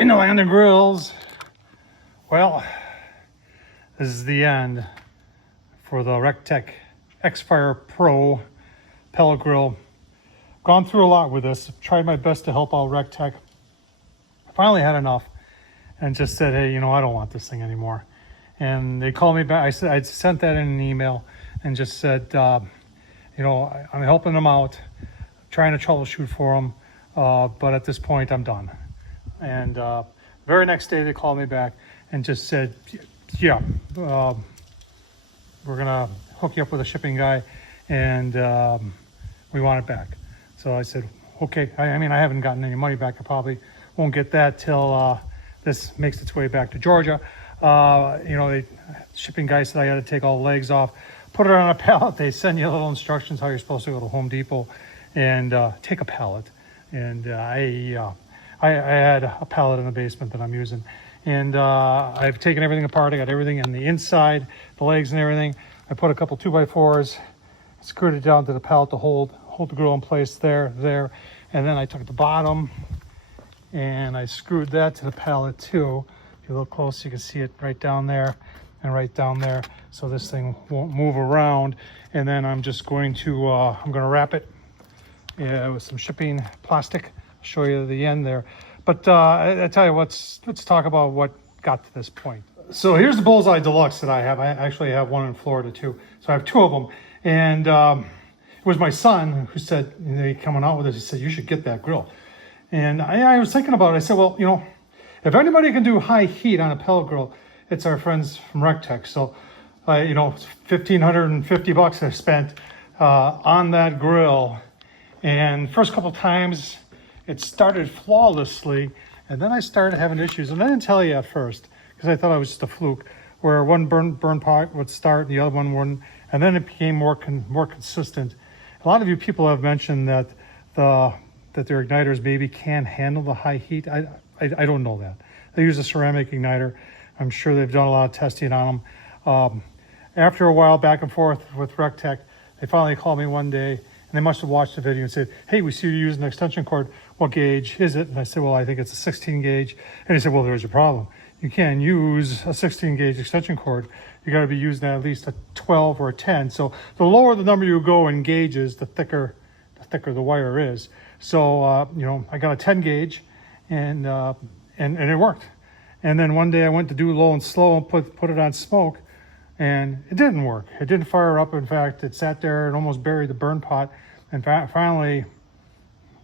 in the land of grills. Well, this is the end for the Recteq X-Fire Pro pellet grill. Gone through a lot with this. Tried my best to help out Recteq. Finally had enough and just said, hey, you know, I don't want this thing anymore. And they called me back. I said, I sent that in an email and just said, you know, I'm helping them out, trying to troubleshoot for them. But at this point, I'm done. And very next day, they called me back and just said, yeah, we're going to hook you up with a shipping guy and we want it back. So I said, okay. I mean, I haven't gotten any money back. I probably won't get that till this makes its way back to Georgia. You know, the shipping guy said I got to take all the legs off, put it on a pallet. They send you little instructions how you're supposed to go to Home Depot and take a pallet. And I had a pallet in the basement that I'm using. And I've taken everything apart. I got everything on the inside, the legs and everything. I put a couple 2x4s, screwed it down to the pallet to hold the grill in place there. And then I took the bottom and I screwed that to the pallet too. If you look close, you can see it right down there and right down there. So this thing won't move around. And then I'm just going to, I'm going to wrap it with some shipping plastic. I'll show you the end there. But I tell you, let's talk about what got to this point. So here's the Bullseye Deluxe that I have. I actually have one in Florida too. So I have two of them. And it was my son who said, you know, coming out with this, he said, you should get that grill. And I was thinking about it. I said, well, you know, if anybody can do high heat on a pellet grill, it's our friends from Recteq. So, you know, $1,550 I spent on that grill. And first couple times it started flawlessly. And then I started having issues. And I didn't tell you at first because I thought it was just a fluke where one burn pot would start and the other one wouldn't. And then it became more consistent. A lot of you people have mentioned that their igniters maybe can handle the high heat. I don't know that. They use a ceramic igniter. I'm sure they've done a lot of testing on them. After a while back and forth with Recteq, they finally called me one day and they must have watched the video and said, hey, we see you using an extension cord. What gauge is it? And I said, well, I think it's a 16 gauge. And he said, well, there's a problem. You can't use a 16 gauge extension cord. You got to be using at least a 12 or a 10. So the lower the number you go in gauges, the thicker the wire is. So, you know, I got a 10 gauge and it worked. And then one day I went to do low and slow and put it on smoke and it didn't work. It didn't fire up. In fact, it sat there and almost buried the burn pot. And finally,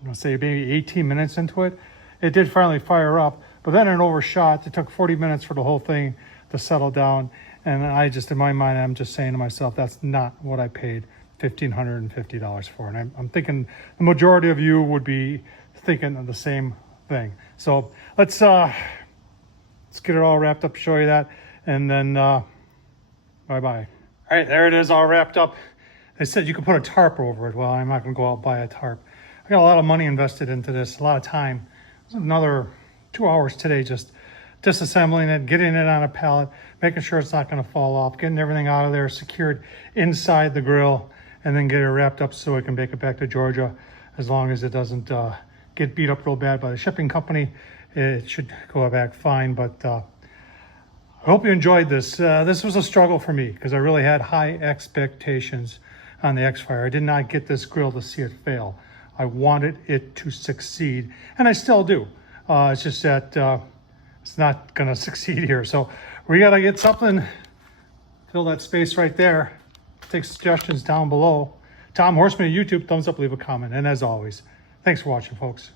I'll say maybe 18 minutes into it, it did finally fire up. But then it overshot. It took 40 minutes for the whole thing to settle down. And I just, in my mind, I'm just saying to myself, that's not what I paid $1,550 for. And I'm thinking the majority of you would be thinking of the same thing. So let's get it all wrapped up, show you that, and then bye-bye. All right, there it is, all wrapped up. They said you could put a tarp over it. Well, I'm not gonna go out and buy a tarp. I got a lot of money invested into this, a lot of time. It was another 2 hours today just disassembling it, getting it on a pallet, making sure it's not gonna fall off, getting everything out of there, secured inside the grill, and then get it wrapped up so we can make it back to Georgia. As long as it doesn't get beat up real bad by the shipping company, it should go back fine. But I hope you enjoyed this. This was a struggle for me because I really had high expectations on the X-Fire. I did not get this grill to see it fail. I wanted it to succeed, and I still do. It's just that it's not gonna succeed here. So we gotta get something, fill that space right there. Take suggestions down below. Tom Horsman at YouTube, thumbs up, leave a comment. And as always, thanks for watching, folks.